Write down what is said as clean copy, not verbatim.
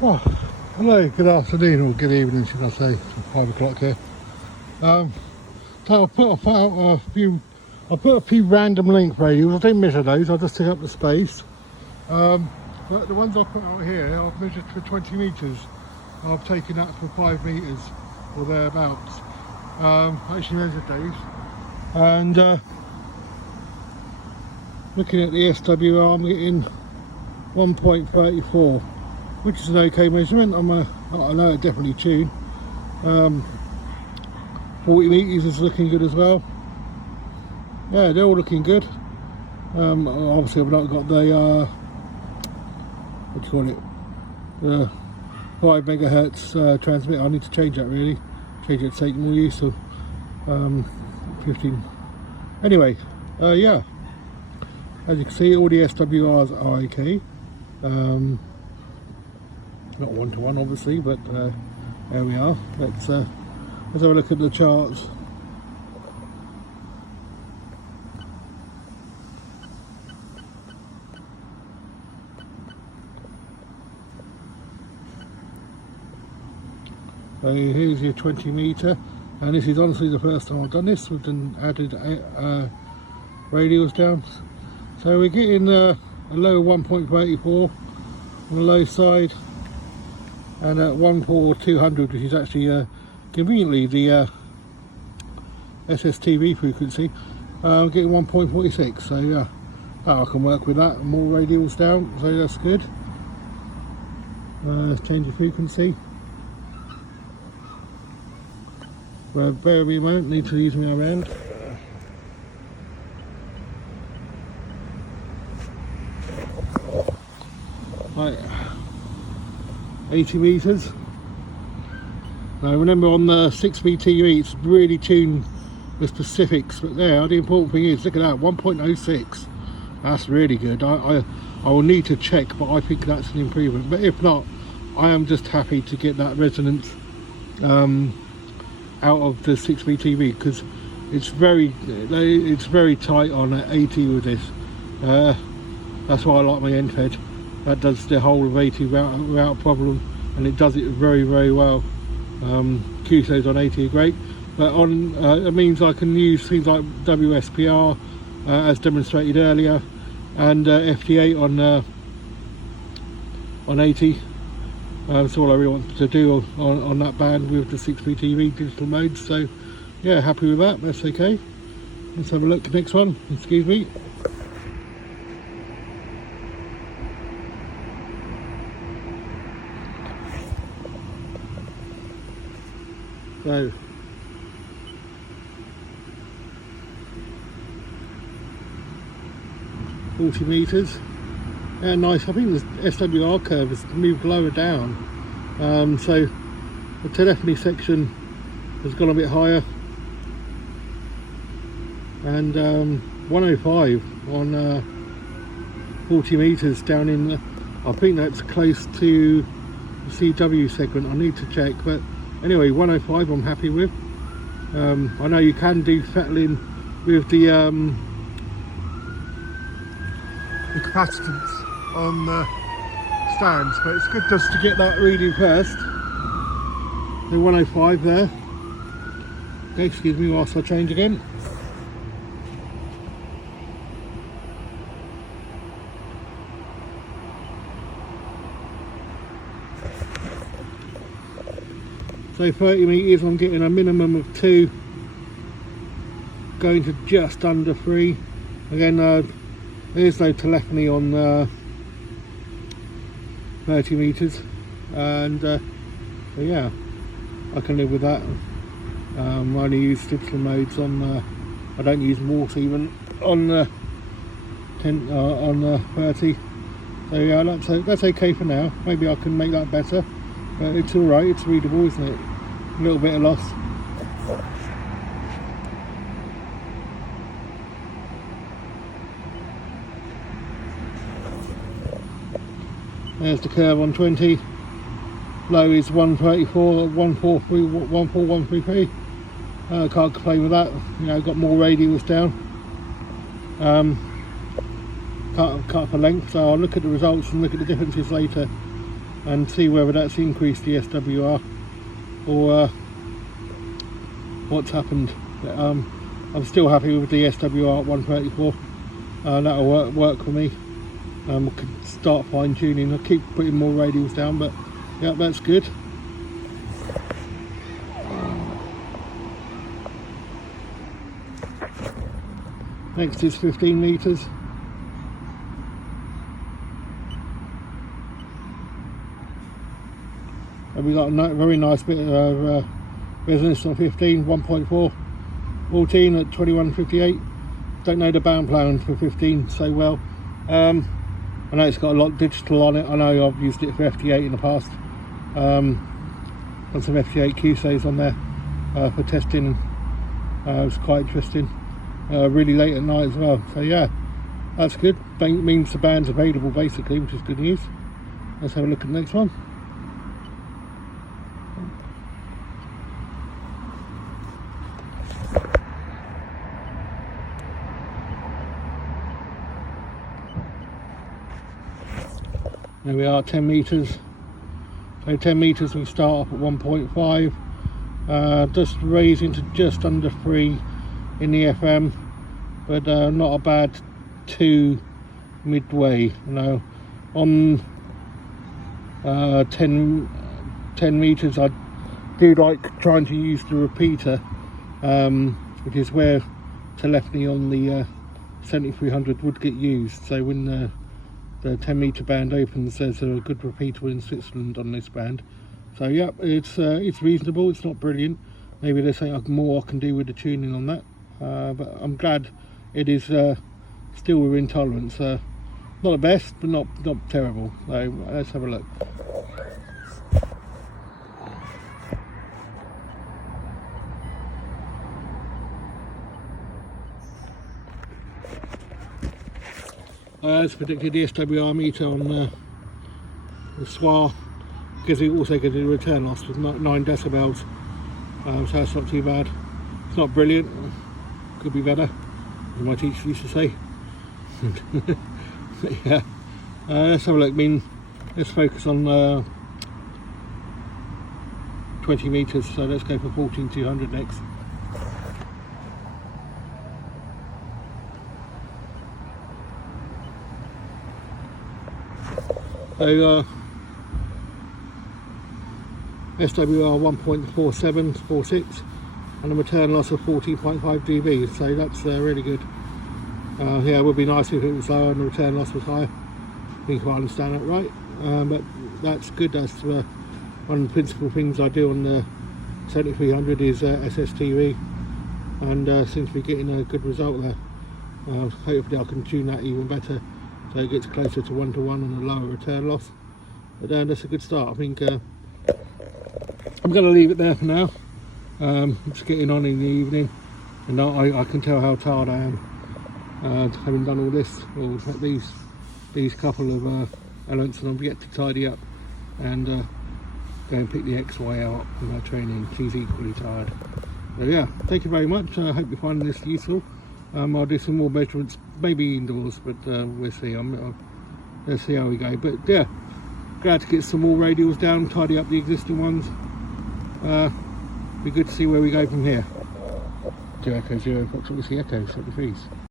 Oh, hello, good afternoon or good evening, should I say? It's 5 o'clock here. So I put a few random link radials. I didn't measure those. I just took up the space. But the ones I put out here, I've measured for 20 meters. I've taken that for 5 meters or thereabouts. I actually measured those, and looking at the SWR, I'm getting 1.34. which is an okay measurement. I know it definitely tuned. 40 meters is looking good as well. Yeah, they're all looking good. Obviously I've not got the what do you call it, the 5 megahertz transmitter. I need to change that, really change it to take more use of 15. Anyway, yeah, as you can see, all the SWRs are okay. Not one-to-one obviously, but there we are. Let's have a look at the charts. So here's your 20 meter, and this is honestly the first time I've done this. We've done added radials down, so we're getting a low 1.34 on the low side, and at 14200, which is actually conveniently the SSTV frequency, getting 1.46. so yeah, I can work with that. More radials down, so that's good. Let's change the frequency. Bear with me a moment, need to use my hand. Right, 80 meters. Now remember, on the 6V TV it's really tuned the specifics, but there, the important thing is, look at that, 1.06. That's really good. I will need to check, but I think that's an improvement. But if not, I am just happy to get that resonance out of the 6V TV, because it's very tight on 80 with this. That's why I like my end fed. That does the whole of 80 without problem, and it does it very, very well. QSOs on 80 are great, but on it means I can use things like WSPR as demonstrated earlier, and FT8 on 80. That's all I really want to do on that band with the 6V TV digital modes. So yeah, happy with that. That's okay. Let's have a look at the next one. Excuse me. So $40 meters. Yeah, nice. I think the SWR curve has moved lower down, so the telephony section has gone a bit higher, and 105 on 40 meters down in I think that's close to the CW segment. I need to check, but anyway, 105 I'm happy with. I know you can do fettling with the capacitance on the stands, but it's good just to get that reading first. The 105 there. Okay, excuse me whilst I change again. So 30 meters, I'm getting a minimum of 2, going to just under 3. Again, there's no telephony on 30 meters, and so yeah, I can live with that. I only use digital modes on I don't use Morse even on 30. So yeah, that's okay for now. Maybe I can make that better, but it's all right. It's readable, isn't it? A little bit of loss. There's the curve on 20. Low is 134, 143, 14133. Can't complain with that. You know, got more radials down. Cut for length, so I'll look at the results and look at the differences later. and see whether that's increased the SWR or what's happened. I'm still happy with the SWR at 134. That'll work for me. We can start fine tuning. I'll keep putting more radials down, but yeah, that's good. Next is 15 meters. And we got a very nice bit of resonance on 15, 1.4, 14 at 2158. Don't know the band plan for 15 so well. I know it's got a lot of digital on it. I know I've used it for FT8 in the past. Got some FT8 QSAs on there for testing. It was quite interesting. Really late at night as well. So yeah, that's good. Means the band's available basically, which is good news. Let's have a look at the next one. There we are, 10 meters. So 10 meters we start off at 1.5, just raising to just under 3 in the FM, but not a bad 2 midway. You know, on 10 meters I do like trying to use the repeater, which is where telephony on the 7300 would get used. So when the 10 meter band opens, there's a good repeater in Switzerland on this band. So yeah, it's reasonable. It's not brilliant. Maybe there's something more I can do with the tuning on that, but I'm glad it is still within tolerance. Not the best, but not terrible. So let's have a look. As predicted, the SWR meter on the SWR, because it also gives a return loss with 9 decibels, so that's not too bad. It's not brilliant, could be better, as my teacher used to say. Yeah, let's have a look. Let's focus on 20 meters, so let's go for 14200 next. So SWR 1.4746 and a return loss of 14.5 dB, so that's really good. Yeah, it would be nice if it was lower and the return loss was higher. I think I understand that right, but that's good. That's one of the principal things I do on the 7300 is SSTV, and seems to be getting a good result there. Hopefully I can tune that even better, so it gets closer to 1:1 and a lower return loss. But that's a good start. I think I'm going to leave it there for now. It's getting on in the evening, and I can tell how tired I am having done all this, or these couple of elements, and I'm yet to tidy up and go and pick the XY out for my training. She's equally tired. So yeah, thank you very much. I hope you're finding this useful. I'll do some more measurements, maybe indoors, but we'll see. Let's see how we go. But yeah, glad to get some more radials down, tidy up the existing ones. Be good to see where we go from here. 2 Echo 0 Fox Whiskey Echo 73.